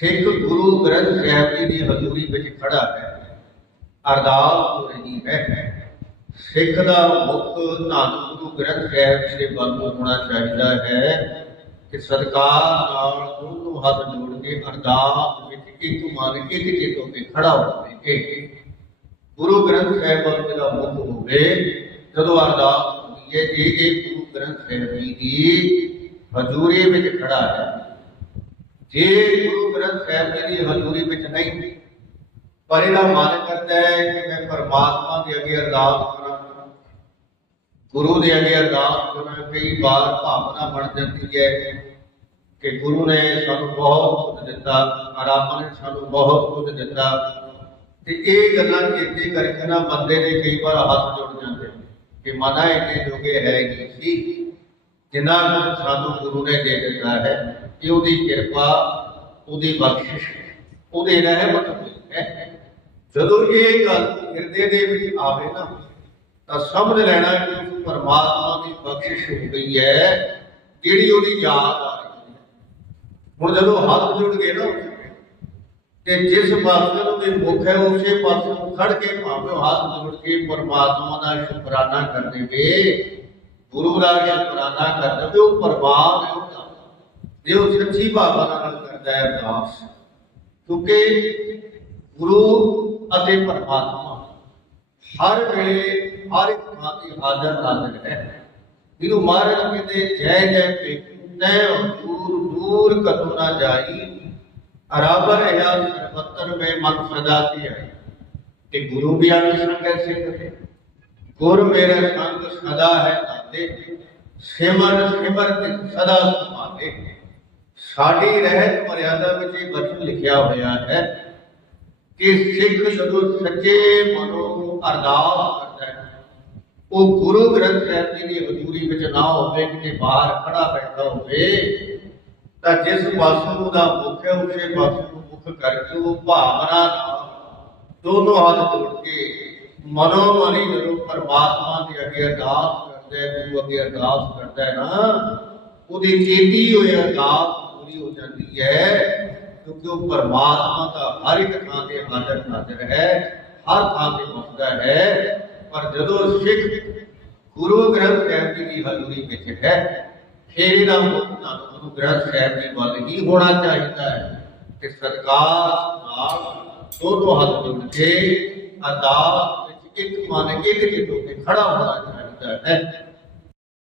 ਸਿੱਖ ਗੁਰੂ ਗ੍ਰੰਥ ਸਾਹਿਬ ਜੀ ਦੀ ਹਜ਼ੂਰੀ ਵਿੱਚ ਖੜਾ ਹੈ। ਅਰਦਾਸ ਹੋ ਰਹੀ ਹੈ। ਸਿੱਖ ਦਾ ਮੁੱਖ ਧੰਨ ਗੁਰੂ ਗ੍ਰੰਥ ਸਾਹਿਬ ਦੇ ਵੱਲ ਹੋਣਾ ਚਾਹੀਦਾ ਹੈ ਕਿ ਸਤਕਾਰ ਨਾਲ ਦੋਨੋਂ ਹੱਥ ਜੋੜ ਕੇ ਅਰਦਾਸ ਵਿੱਚ ਇੱਕ ਮਨ ਇੱਕ ਚਿੱਤ ਹੋ ਕੇ ਖੜਾ ਹੋਵੇ। ਇਹ ਗੁਰੂ ਗ੍ਰੰਥ ਸਾਹਿਬ ਵੱਲ ਮੇਰਾ ਮੁੱਖ ਹੋਵੇ, ਜਦੋਂ ਅਰਦਾਸ ਹੁੰਦੀ ਹੈ ਜੇ ਇਹ ਗੁਰੂ ਗ੍ਰੰਥ ਸਾਹਿਬ ਜੀ ਦੀ ਹਜ਼ੂਰੀ ਵਿੱਚ ਖੜਾ ਹੈ। ਜੇ ਗੁਰੂ ਗ੍ਰੰਥ ਸਾਹਿਬ ਜੀ ਦੀ ਹਜ਼ੂਰੀ ਵਿੱਚ ਨਹੀਂ ਪਰ ਇਹਦਾ ਮਨ ਕਰਦਾ ਹੈ ਕਿ ਮੈਂ ਪਰਮਾਤਮਾ ਦੇ ਅੱਗੇ ਅਰਦਾਸ ਕਰਾਂ। ਗੁਰੂ ਦੇ ਅੱਗੇ ਅਰਦਾਸ ਕਰਾਂ, ਕਈ ਵਾਰ ਭਾਵਨਾ ਬਣ ਜਾਂਦੀ ਹੈ ਕਿ ਗੁਰੂ ਨੇ ਸਾਨੂੰ ਬਹੁਤ ਕੁਝ ਦਿੱਤਾ ਰੱਬ ਨੇ ਸਾਨੂੰ ਬਹੁਤ ਕੁਝ ਦਿੱਤਾ। ਤੇ ਇਹ ਗੱਲਾਂ ਚੇਤੇ ਕਰਕੇ ਨਾ ਬੰਦੇ ਦੇ ਕਈ ਵਾਰ ਹੱਥ ਜੁੜ ਜਾਂਦੇ ਨੇ ਕਿ ਮਨਾ ਇੰਨੇ ਜੋਗੇ ਹੈ ਨਹੀਂ ਸੀ। ਜਿੰਨਾ ਕੁਝ ਸਾਨੂੰ ਗੁਰੂ ਨੇ ਦੇ ਦਿੱਤਾ ਹੈ, ਇਹ ਉਹਦੀ ਕਿਰਪਾ, ਉਹਦੀ ਬਖਸ਼ਿਸ਼, ਉਹਦੇ ਰਹਿਮਤ ਹੈ। ਜਦੋਂ ਇਹ ਗੱਲ ਹਿਰਦੇ ਦੇ ਵਿੱਚ ਆਵੇ ਨਾ, ਤਾਂ ਸਮਝ ਲੈਣਾ ਕਿ ਉਸ ਪਰਮਾਤਮਾ ਦੀ ਬਖਸ਼ਿਸ਼ ਹੋ ਗਈ ਹੈ, ਜਿਹੜੀ ਉਹਦੀ ਯਾਦ ਆ ਰਹੀ ਹੈ। ਹੁਣ ਜਦੋਂ ਹੱਥ ਜੁੜ ਗਏ ਨਾ ਤੇ ਜਿਸ ਪਾਸੇ ਉਹਦੇ ਮੁਖ ਹੈ, ਉਸੇ ਪਾਸੇ ਨੂੰ ਖੜ ਕੇ ਭਾਵੇਂ ਉਹ ਹੱਥ ਜੋੜ ਕੇ ਪਰਮਾਤਮਾ ਦਾ ਸ਼ੁਕਰਾਨਾ ਕਰ ਦੇਵੇ ਗੁਰੂ ਦਾ ਸ਼ੁਕਰਾਨਾ ਕਰ ਦੇਵੇ ਉਹ ਪਰਮਾਤਮਾ ਹੈ ਉਹਦਾ ਜੇ ਉਹ ਸੱਚੀ ਭਾਵਨਾ ਨਾਲ ਕਰਦਾ ਹੈ ਅਰਦਾਸ ਕਿਉਂਕਿ ਗੁਰੂ ਅਤੇ ਪਰਮਾਤਮਾ ਹਰ ਵੇਲੇ ਹਰ ਇੱਕ ਥਾਂ ਤੇ ਹਾਜ਼ਰ ਨਾਜ਼ਰ ਹੈ ਜਿਹਨੂੰ ਮਹਾਰਾਜ ਕਹਿੰਦੇ ਜੈ ਜੈ ਪੇਖੈ ਦੂਰ ਦੂਰ ਕਤੋ ਨਾ ਜਾਈ ਅਰਾਬਰ ਹੈ ਸਰਬੱਤਰ ਮੈਂ ਮਨ ਸਦਾ ਕੀ ਹੈ ਤੇ ਗੁਰੂ ਵੀ ਆਨੰਦ ਸੰਗ ਐਸੇ ਕਰੇ ਗੁਰ ਮੇਰੇ ਸੰਗ ਸਦਾ ਹੈ ਤਾਤੇ ਸਿਮਰ ਸਿਮਰ ਤੇ ਸਦਾ ਸੁਭਾਲੇ ਸਾਡੀ ਰਹਿਤ ਮਰਿਆਦਾ ਵਿੱਚ ਇਹ ਬਚਨ ਲਿਖਿਆ ਹੋਇਆ ਹੈ ਕਿ ਸਿੱਖ ਜਦੋਂ ਸੱਚੇ ਮਨੋਂ ਅਰਦਾਸ ਕਰਦਾ ਹੈ, ਉਹ ਗੁਰੂ ਗ੍ਰੰਥ ਸਾਹਿਬ ਜੀ ਦੀ ਹਜ਼ੂਰੀ ਵਿੱਚ ਨਾ ਹੋਵੇ, ਕਿਤੇ ਬਾਹਰ ਖੜਾ ਬੈਠਾ ਹੋਵੇ, ਤਾਂ ਜਿਸ ਪਾਸੇ ਨੂੰ ਦਾ ਮੁੱਖ ਹੈ, ਉਸੇ ਪਾਸੇ ਨੂੰ ਮੁੱਖ ਕਰਕੇ ਉਹ ਭਾਵਨਾ ਨਾਲ ਦੋਨੋਂ ਹੱਥ ਜੋੜ ਕੇ ਮਨੋ ਮਨੀ ਜਦੋਂ ਪਰਮਾਤਮਾ ਦੇ ਅੱਗੇ ਅਰਦਾਸ ਹੈ ਗੁਰੂ ਅੱਗੇ ਅਰਦਾਸ ਕਰਦਾ ਹੈ ਨਾ ਉਹਦੀ ਕੀਤੀ ਹੋਈ ਅਰਦਾਸ ਪੂਰੀ ਹੋ ਜਾਂਦੀ ਹੈ ਕਿਉਂਕਿ ਉਹ ਪਰਮਾਤਮਾ ਦਾ ਹਰ ਇੱਕ ਥਾਂ ਤੇ ਹਾਜ਼ਰ ਨਾਜ਼ਰ ਹੈ ਹਰ ਥਾਂ ਤੇ ਵਸਦਾ ਹੈ ਪਰ ਜਦੋਂ ਸਿੱਖ ਗੁਰੂ ਗ੍ਰੰਥ ਸਾਹਿਬ ਜੀ ਦੀ ਹਜ਼ੂਰੀ ਵਿੱਚ ਹੈ ਫਿਰ ਇਹਦਾ ਮੁੱਖ ਧੰਨ ਗੁਰੂ ਗ੍ਰੰਥ ਸਾਹਿਬ ਜੀ ਵੱਲ ਹੀ ਹੋਣਾ ਚਾਹੀਦਾ ਹੈ ਕਿ ਸਰਕਾਰ ਨਾਲ ਦੋਨੋਂ ਹੱਥ ਜੋੜ ਕੇ ਅਰਦਾਸ ਵਿੱਚ ਇੱਕ ਮਨ ਇੱਕ ਚਿੱਤ ਹੋ ਕੇ ਖੜਾ ਹੋਣਾ ਚਾਹੀਦਾ ਹੈ